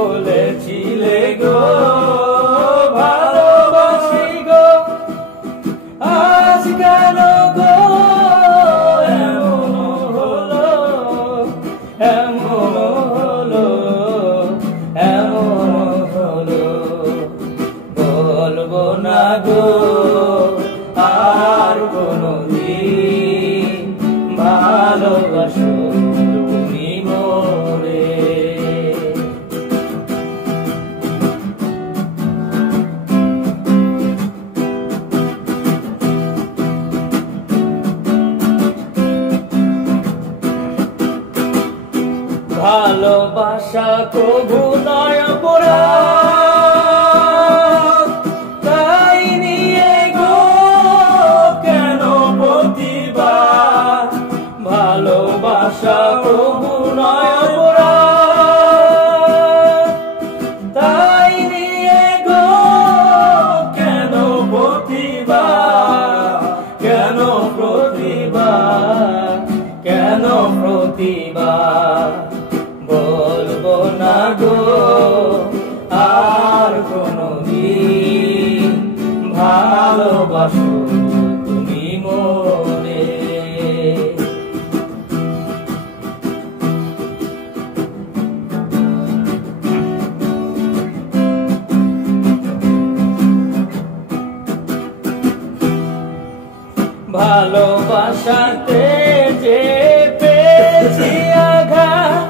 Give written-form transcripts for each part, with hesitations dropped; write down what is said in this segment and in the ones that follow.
বলেছিলে গো ভালোবাসি গো, আজ কেন গো এমন হলো, এমন হলো, এমন হলো। বলবো না গো আর কোনদিন ভালোবাসো তুমি মোরে। ভালোবাসা কবু নয় অপরাধ, তাই নিয়ে গো কেন প্রতিবাদ। ভালোবাসা কবু নয় অপরাধ, তাই নিয়ে গো কেন প্রতিবাদ, কেন প্রতিবাদ, কেন প্রতিবাদ। বলবো না গো আর কোনদিন ভালোবাসো তুমি মোরে। ভালোবাসাতে যে পেয়েছি আঘাত,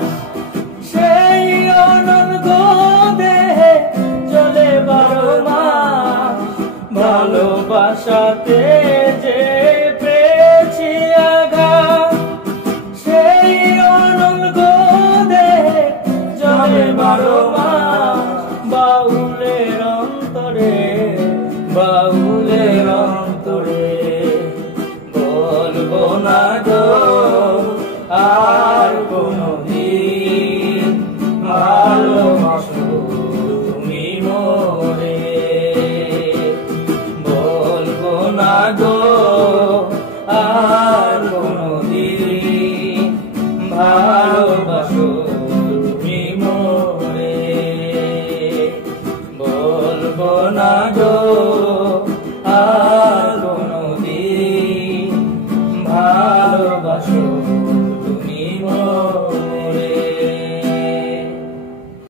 সেই অনন্ত দেহে চলে 12 মাস। ভালোবাসাতে যে পেয়েছি আঘাত, সেই অনন্ত দেহে চলে 12 মাস। বাউলের অন্তরে, বাউলের অন্তরে বলবো না গো আর কোনদিন ভালোবাসো তুমি মোরে। বলবো না গো আর কোনদিন ভালোবাসো তুমি মোরে। বলবো না গো